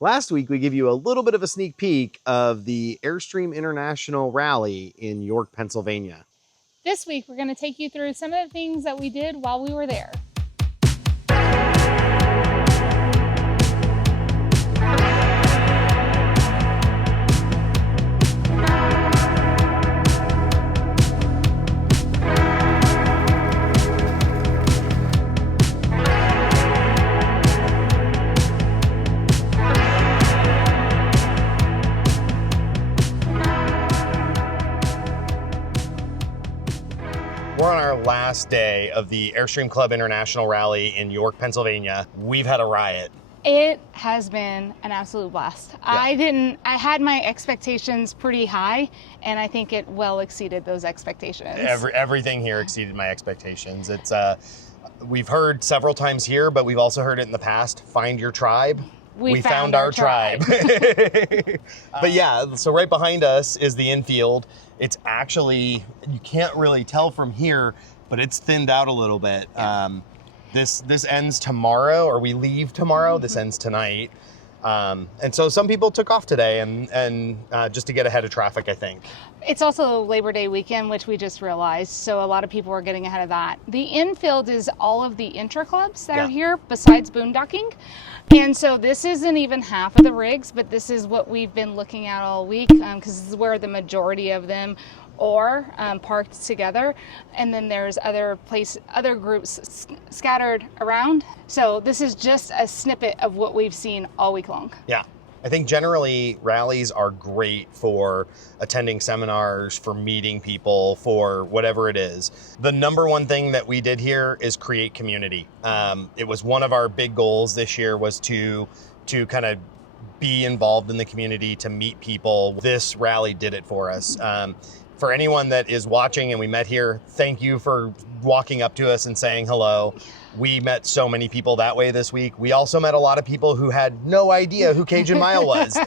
Last week, we gave you a little bit of a sneak peek of the Airstream International Rally in York, Pennsylvania. This week, we're going to take you through some of the things that we did while we were there. We're on our last day of the Airstream Club International Rally in York, Pennsylvania. We've had a riot. It has been an absolute blast. Yeah. I had my expectations pretty high, and I think it well exceeded those expectations. Everything here exceeded my expectations. It's we've heard several times here, but we've also heard it in the past. Find your tribe. We found our tribe. But yeah, so right behind us is the infield. It's actually, you can't really tell from here, but it's thinned out a little bit. Yeah. This ends tomorrow, or we leave tomorrow. Mm-hmm. This ends tonight. And so some people took off today and just to get ahead of traffic, I think. It's also Labor Day weekend, which we just realized, so a lot of people are getting ahead of that. The infield is all of the intra-clubs that are here, besides boondocking. And so this isn't even half of the rigs, but this is what we've been looking at all week, because this is where the majority of them are parked together. And then there's other groups scattered around. So this is just a snippet of what we've seen all week long. Yeah. I think generally rallies are great for attending seminars, for meeting people, for whatever it is. The number one thing that we did here is create community. It was one of our big goals this year was to kind of be involved in the community, to meet people. This rally did it for us. For anyone that is watching and we met here, thank you for walking up to us and saying hello. We met so many people that way this week. We also met a lot of people who had no idea who Cajun Mile was,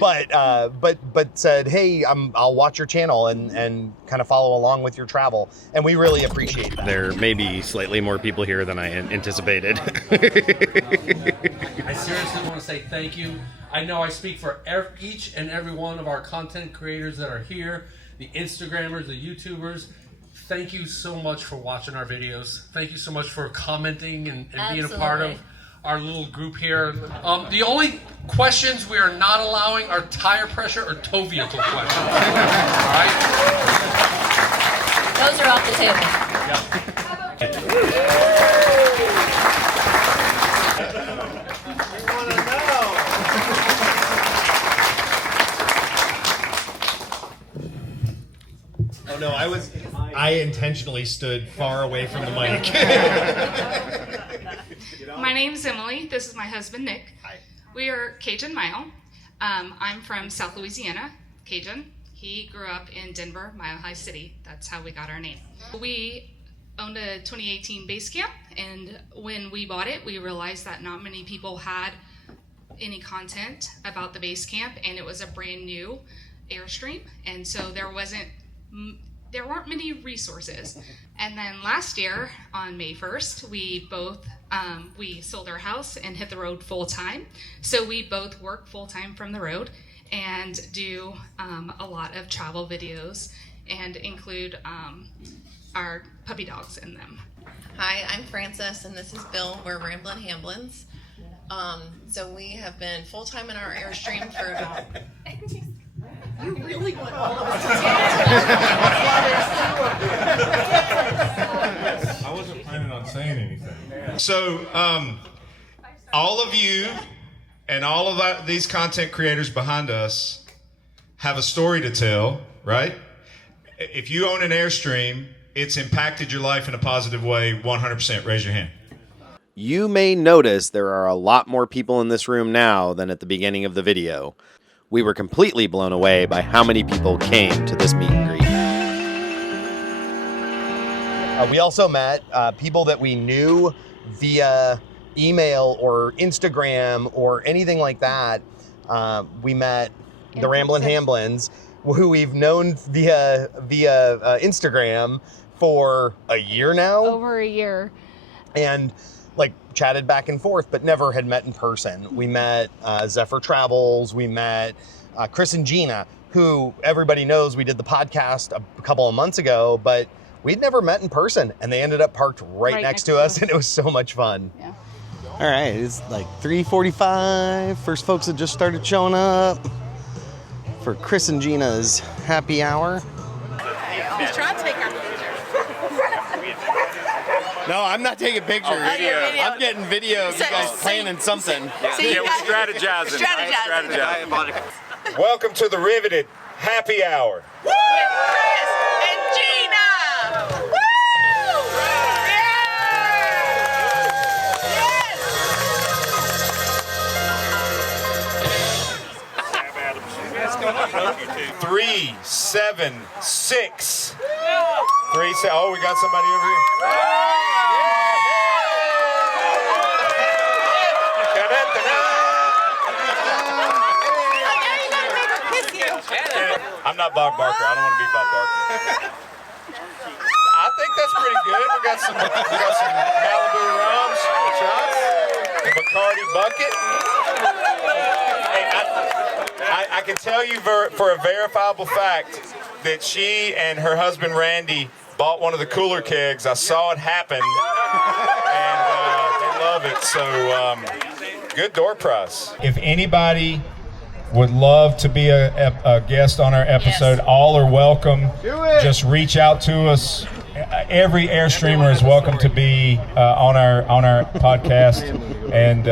but said, hey, I'll watch your channel and kind of follow along with your travel. And we really appreciate that. There may be slightly more people here than I anticipated. I seriously want to say thank you. I know I speak for each and every one of our content creators that are here, the Instagrammers, the YouTubers. Thank you so much for watching our videos. Thank you so much for commenting and being a part of our little group here. The only questions we are not allowing are tire pressure or tow vehicle questions. All right? Those are off the table. Oh no, I intentionally stood far away from the mic. My name's Emily. This is my husband, Nick. Hi. We are Cajun Mile. I'm from South Louisiana, Cajun. He grew up in Denver, Mile High City. That's how we got our name. We owned a 2018 base camp, and when we bought it, we realized that not many people had any content about the base camp, and it was a brand new Airstream, and so there weren't many resources. And then last year on May 1st, we both we sold our house and hit the road full time. So we both work full time from the road and do a lot of travel videos and include our puppy dogs in them. Hi, I'm Frances, and this is Bill. We're Ramblin' Hamblins. So we have been full time in our Airstream for about. You really want all of us to I wasn't planning on saying anything. So, all of you and all of these content creators behind us have a story to tell, right? If you own an Airstream, it's impacted your life in a positive way, 100%. Raise your hand. You may notice there are a lot more people in this room now than at the beginning of the video. We were completely blown away by how many people came to this meet and greet. We also met people that we knew via email or Instagram or anything like that. We met the Ramblin' Hamblins, who we've known via Instagram for a year now. Over a year. And like chatted back and forth, but never had met in person. We met Zephyr Travels. We met Chris and Gina, who everybody knows we did the podcast a couple of months ago, but we'd never met in person, and they ended up parked right next to us, and it was so much fun. Yeah. All right, it's like 3:45. First folks have just started showing up for Chris and Gina's happy hour. He's trying to take our picture. No, I'm not taking pictures. I'm getting video of you guys planning something. Yeah, we're strategizing. Welcome to the Riveted Happy Hour. With Chris and Gina. Woo! Yes! 3, 7, 6. 3, 7. Oh, we got somebody over here. I'm not Bob Barker. I don't want to be Bob Barker. I think that's pretty good. We got some Malibu rums, shots, the Bacardi bucket. Hey, I can tell you for a verifiable fact that she and her husband Randy bought one of the cooler kegs. I saw it happen, and they love it. So good door prize. If anybody would love to be a guest on our episode, Yes. all are welcome. Just reach out to us. Every Airstreamer is welcome to be on our podcast, and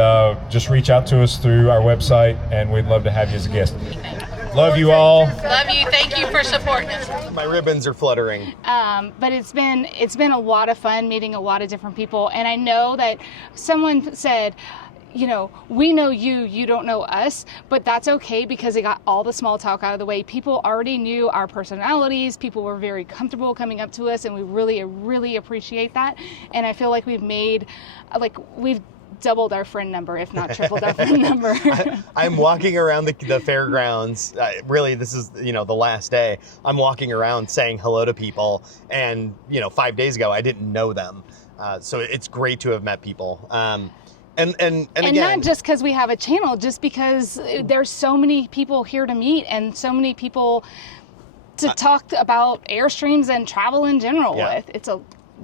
just reach out to us through our website, and we'd love to have you as a guest. Love you all. Love you. Thank you for supporting us. My ribbons are fluttering. But it's been a lot of fun meeting a lot of different people, and I know that someone said, you know, we know you don't know us, but that's okay because it got all the small talk out of the way. People already knew our personalities. People were very comfortable coming up to us, and we really appreciate that. And I feel like we've doubled our friend number, if not tripled our friend number. I'm walking around the fairgrounds. Really, this is, the last day. I'm walking around saying hello to people, and 5 days ago I didn't know them. So it's great to have met people. And again, not just because we have a channel, just because there's so many people here to meet and so many people to talk about Airstreams and travel in general with. It's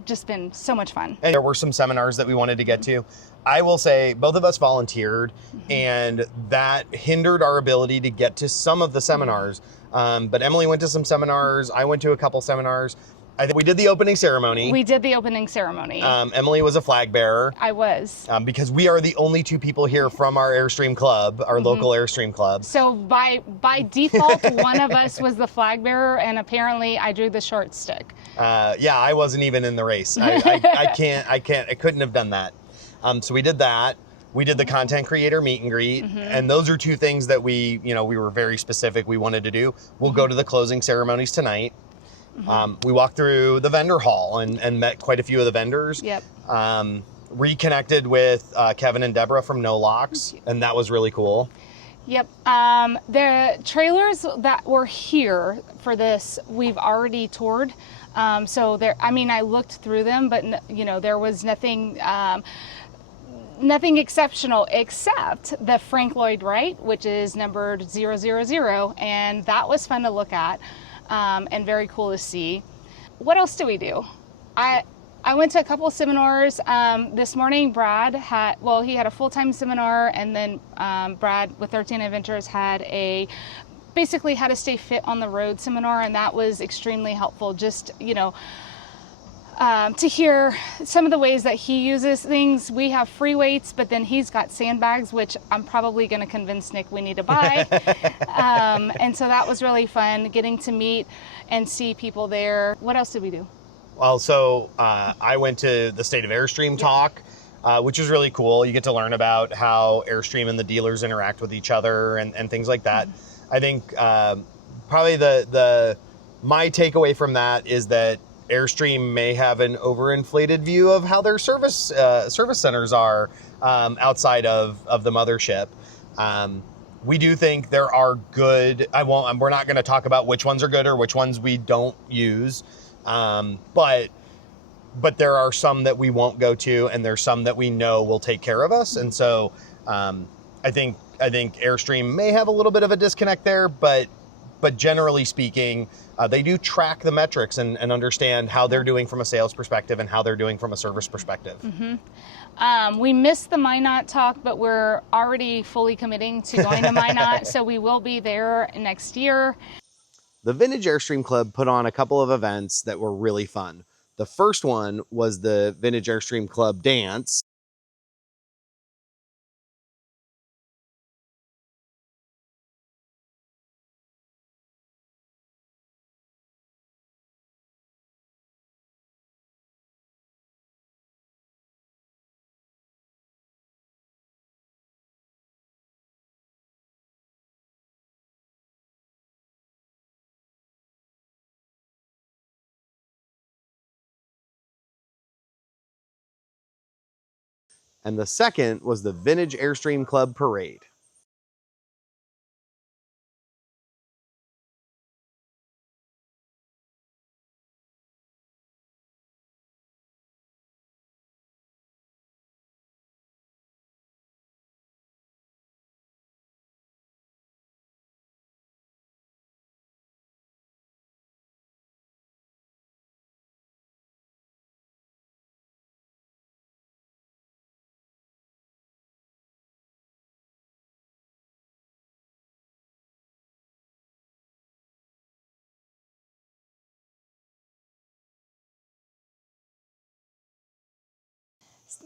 just been so much fun. And there were some seminars that we wanted to get to. I will say both of us volunteered, and that hindered our ability to get to some of the seminars. But Emily went to some seminars. I went to a couple seminars. I think we did the opening ceremony. We did the opening ceremony. Emily was a flag bearer. I was. Because we are the only two people here from our Airstream Club, our local Airstream Club. So by default, one of us was the flag bearer, and apparently I drew the short stick. Yeah, I wasn't even in the race. I couldn't have done that. So we did that. We did the content creator meet and greet, and those are two things that we were very specific we wanted to do. We'll go to the closing ceremonies tonight. We walked through the vendor hall and met quite a few of the vendors. Yep. Reconnected with Kevin and Deborah from No Locks, and that was really cool. Yep. The trailers that were here for this, we've already toured. So there, I looked through them, but there was nothing exceptional except the Frank Lloyd Wright, which is numbered 000, and that was fun to look at. And very cool to see. What else do we do? I went to a couple of seminars. This morning, Brad had a full-time seminar, and then Brad with 13 Adventures had basically how to stay fit on the road seminar, and that was extremely helpful. Just, to hear some of the ways that he uses things. We have free weights, but then he's got sandbags, which I'm probably going to convince Nick we need to buy. And so that was really fun, getting to meet and see people there. What else did we do? Well, so I went to the State of Airstream talk, which was really cool. You get to learn about how Airstream and the dealers interact with each other and things like that. I think probably my takeaway from that is that Airstream may have an overinflated view of how their service centers are outside of the mothership. We do think there are good. We're not going to talk about which ones are good or which ones we don't use, but but there are some that we won't go to, and there's some that we know will take care of us. And so I think Airstream may have a little bit of a disconnect there, but generally speaking, they do track the metrics and understand how they're doing from a sales perspective and how they're doing from a service perspective. We missed the Minot talk, but we're already fully committing to going to Minot, so we will be there next year. The Vintage Airstream Club put on a couple of events that were really fun. The first one was the Vintage Airstream Club Dance. And the second was the Vintage Airstream Club Parade.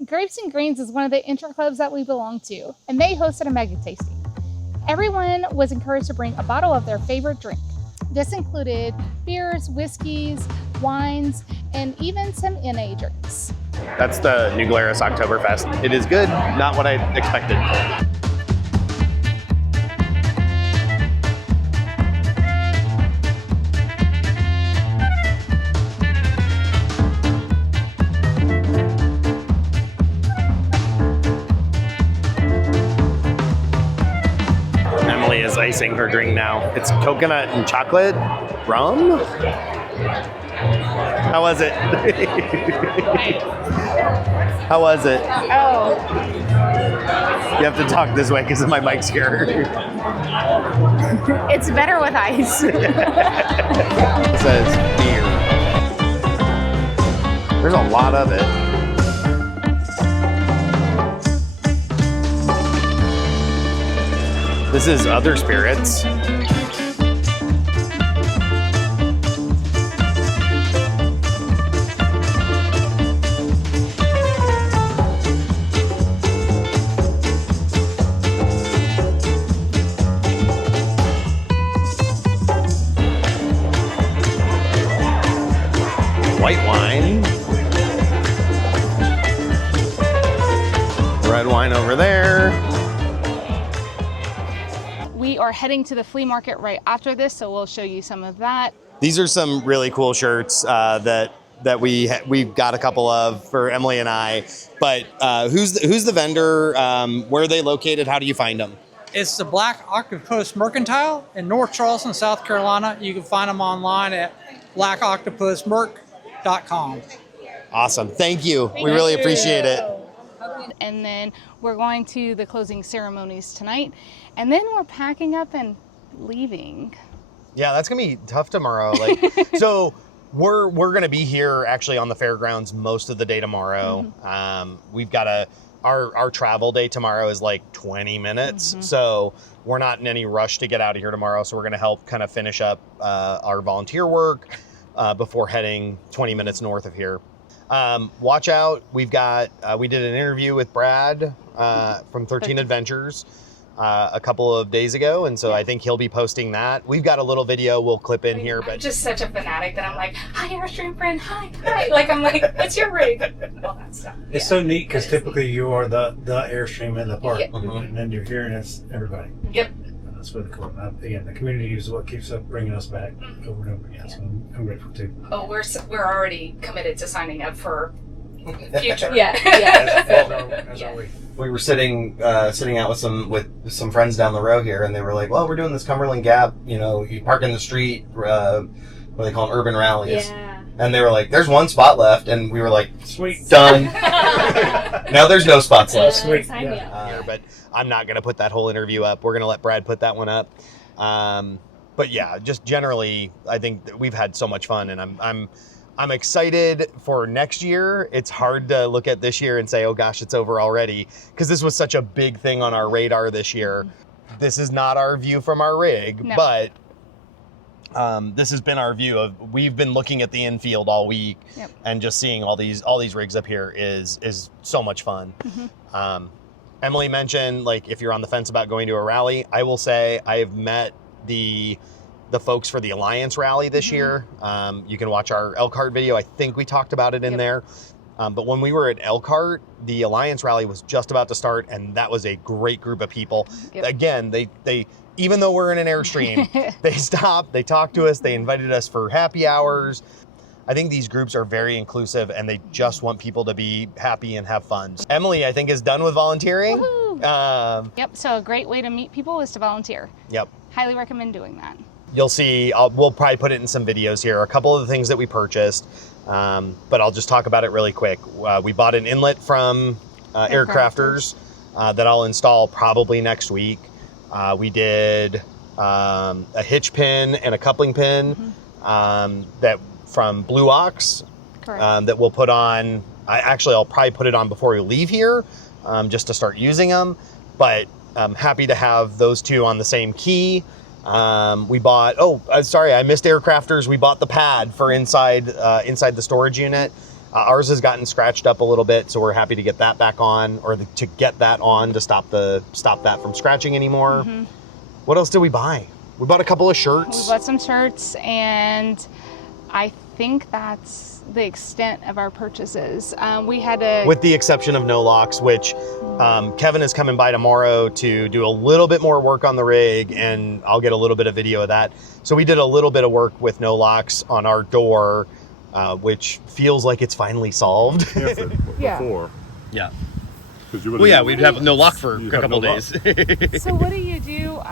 Grapes and Greens is one of the intra clubs that we belong to, and they hosted a mega tasting. Everyone was encouraged to bring a bottle of their favorite drink. This included beers, whiskeys, wines, and even some NA drinks. That's the New Glarus Oktoberfest. It is good, not what I expected. Emily is icing her drink now. It's coconut and chocolate rum. How was it? How was it? Oh. You have to talk this way because my mic's here. It's better with ice. It says beer. There's a lot of it. This is Other Spirits. White wine. Red wine over there. We are heading to the flea market right after this, so we'll show you some of that. These are some really cool shirts that we've got a couple of for Emily and I. But who's the vendor? Where are they located? How do you find them? It's the Black Octopus Mercantile in North Charleston, South Carolina. You can find them online at blackoctopusmerc.com. Awesome. Thank you. We really appreciate it. And then we're going to the closing ceremonies tonight. And then we're packing up and leaving. Yeah, that's gonna be tough tomorrow. So we're gonna be here actually on the fairgrounds most of the day tomorrow. We've got our travel day tomorrow is like 20 minutes. So we're not in any rush to get out of here tomorrow. So we're gonna help kind of finish up our volunteer work before heading 20 minutes north of here. Watch out. We did an interview with Brad from 13 Adventures a couple of days ago, and so I think he'll be posting that. We've got a little video we'll clip in here. I'm just such a fanatic that I'm like, hi, Airstream friend, hi. Like, I'm like, what's your rig? All that stuff. It's so neat because typically you are the Airstream in the park, and then you're here and it's everybody. Yep. That's really cool. Again, the community is what keeps up bringing us back over and over again. So I'm grateful too. Oh, we're already committed to signing up for future. As are we. We were sitting out with some friends down the road here, and they were like, "Well, we're doing this Cumberland Gap. You know, you park in the street. What do they call them? Urban rallies." Yeah. And they were like, there's one spot left. And we were like, Sweet. done. Now there's no spots left. Sweet. Yeah. But I'm not going to put that whole interview up. We're going to let Brad put that one up. But yeah, just generally, I think that we've had so much fun, and I'm excited for next year. It's hard to look at this year and say, oh gosh, it's over already, because this was such a big thing on our radar this year. This is not our view from our rig, No. but this has been our view of, we've been looking at the infield all week. Yep. And just seeing all these rigs up here is so much fun. Emily mentioned, like, if you're on the fence about going to a rally, I will say I have met the folks for the Alliance rally this year. You can watch our Elkhart video. I think we talked about it in there. But when we were at Elkhart, the Alliance rally was just about to start, and that was a great group of people. Again, they even though we're in an Airstream, they stopped, they talked to us, they invited us for happy hours. I think these groups are very inclusive, and they just want people to be happy and have fun. Emily, I think, is done with volunteering. Yep, so a great way to meet people is to volunteer. Yep. Highly recommend doing that. You'll see, we'll probably put it in some videos here, a couple of the things that we purchased, but I'll just talk about it really quick. We bought an inlet from Aircrafters that I'll install probably next week. We did a hitch pin and a coupling pin that from Blue Ox that we'll put on. I'll probably put it on before we leave here, just to start using them, but I'm happy to have those two on the same key. We bought, sorry, I missed Aircrafters. We bought the pad for inside the storage unit. Ours has gotten scratched up a little bit, so we're happy to get that back on, or to get that on to stop that from scratching anymore. What else did we buy? We bought a couple of shirts. We bought some shirts, and I think that's the extent of our purchases. We had with the exception of no locks, which Kevin is coming by tomorrow to do a little bit more work on the rig, and I'll get a little bit of video of that. So we did a little bit of work with no locks on our door, which feels like it's finally solved. Before. Yeah. Well, yeah, we'd have no lock for a couple days. So what do you do?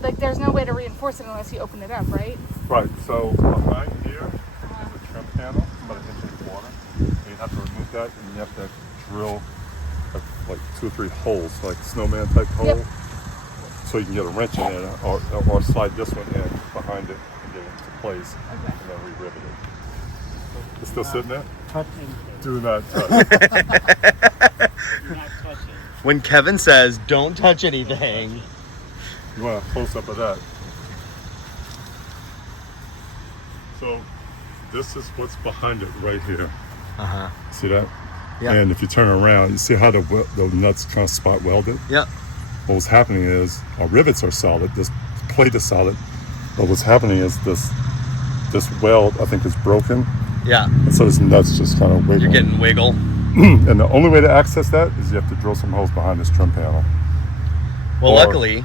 Like, there's no way to reinforce it unless you open it up, right? Right, so behind here is a trim panel, about an inch of water. And you have to remove that, and you have to drill like 2 or 3 holes, like snowman type hole, so you can get a wrench in it, or slide this one in behind it and get it into place, and then re-rivet it. It's still sitting there? Do not touch. Do not touch it. When Kevin says, don't touch anything. You want a close-up of that. So this is what's behind it right here. See that? Yeah. And if you turn around, you see how the nuts kind of spot welded? Yeah. What was happening is our rivets are solid, this plate is solid, but what's happening is this weld, I think, is broken. Yeah. And so this nuts just kind of wiggle. You're getting wiggle. And the only way to access that is you have to drill some holes behind this trim panel. Well, luckily,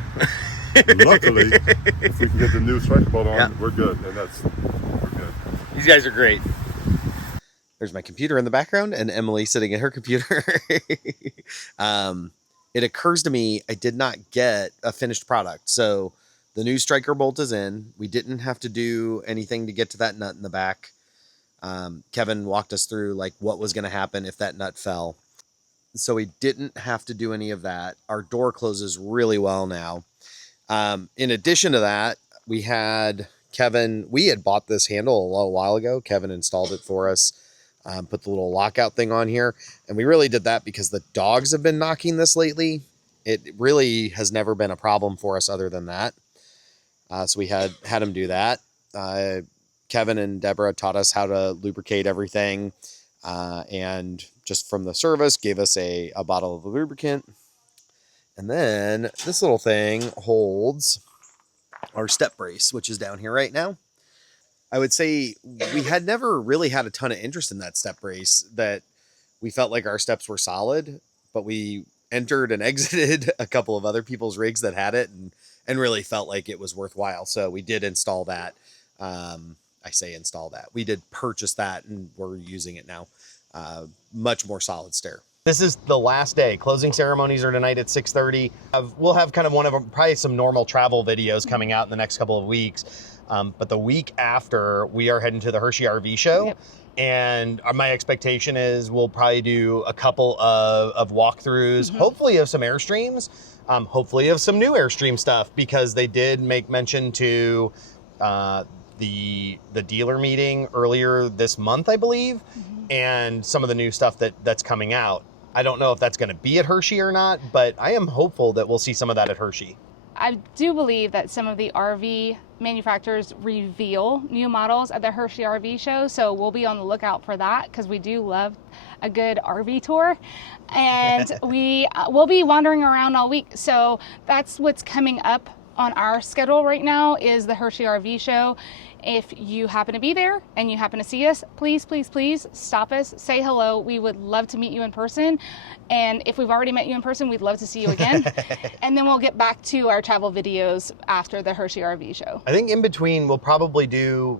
if we can get the new striker bolt on, we're good. And we're good. These guys are great. There's my computer in the background and Emily sitting at her computer. It occurs to me I did not get a finished product. So the new striker bolt is in. We didn't have to do anything to get to that nut in the back. Kevin walked us through like what was going to happen if that nut fell. So we didn't have to do any of that. Our door closes really well now. In addition to that, we had bought this handle a little while ago. Kevin installed it for us, put the little lockout thing on here. And we really did that because the dogs have been knocking this lately. It really has never been a problem for us other than that. So we had him do that. Kevin and Deborah taught us how to lubricate everything. And just from the service, gave us a bottle of lubricant. And then this little thing holds our step brace, which is down here right now. I would say we had never really had a ton of interest in that step brace, that we felt like our steps were solid, but we entered and exited a couple of other people's rigs that had it and really felt like it was worthwhile. So we did install that. I say install that. We did purchase that and we're using it now. Much more solid stair. This is the last day. Closing ceremonies are tonight at 6:30. We'll have kind of probably some normal travel videos coming out in the next couple of weeks. But the week after, we are heading to the Hershey RV show. Yep. And my expectation is we'll probably do a couple of walkthroughs, hopefully of some Airstreams, hopefully of some new Airstream stuff, because they did make mention to the dealer meeting earlier this month, I believe, and some of the new stuff that's coming out. I don't know if that's going to be at Hershey or not, but I am hopeful that we'll see some of that at Hershey. I do believe that some of the RV manufacturers reveal new models at the Hershey RV show, so we'll be on the lookout for that, because we do love a good RV tour, and we'll be wandering around all week. So that's what's coming up on our schedule right now, is the Hershey RV show. If you happen to be there and you happen to see us, please, please, please stop us, say hello. We would love to meet you in person. And if we've already met you in person, we'd love to see you again. And then we'll get back to our travel videos after the Hershey RV show. I think in between, we'll probably do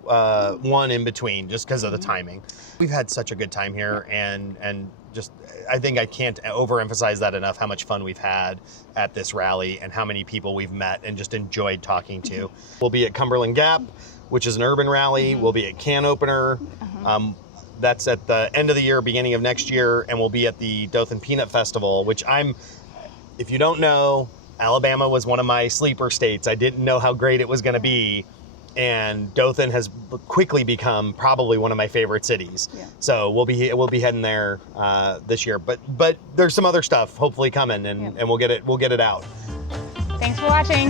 one in between, just because of the timing. We've had such a good time here, and just, I think I can't overemphasize that enough, how much fun we've had at this rally and how many people we've met and just enjoyed talking to. We'll be at Cumberland Gap, which is an urban rally. We'll be at Can Opener. That's at the end of the year, beginning of next year, and we'll be at the Dothan Peanut Festival, which if you don't know, Alabama was one of my sleeper states. I didn't know how great it was going to be, and Dothan has quickly become probably one of my favorite cities. Yeah. So we'll be heading there this year, but there's some other stuff hopefully coming, and we'll get it out. Thanks for watching.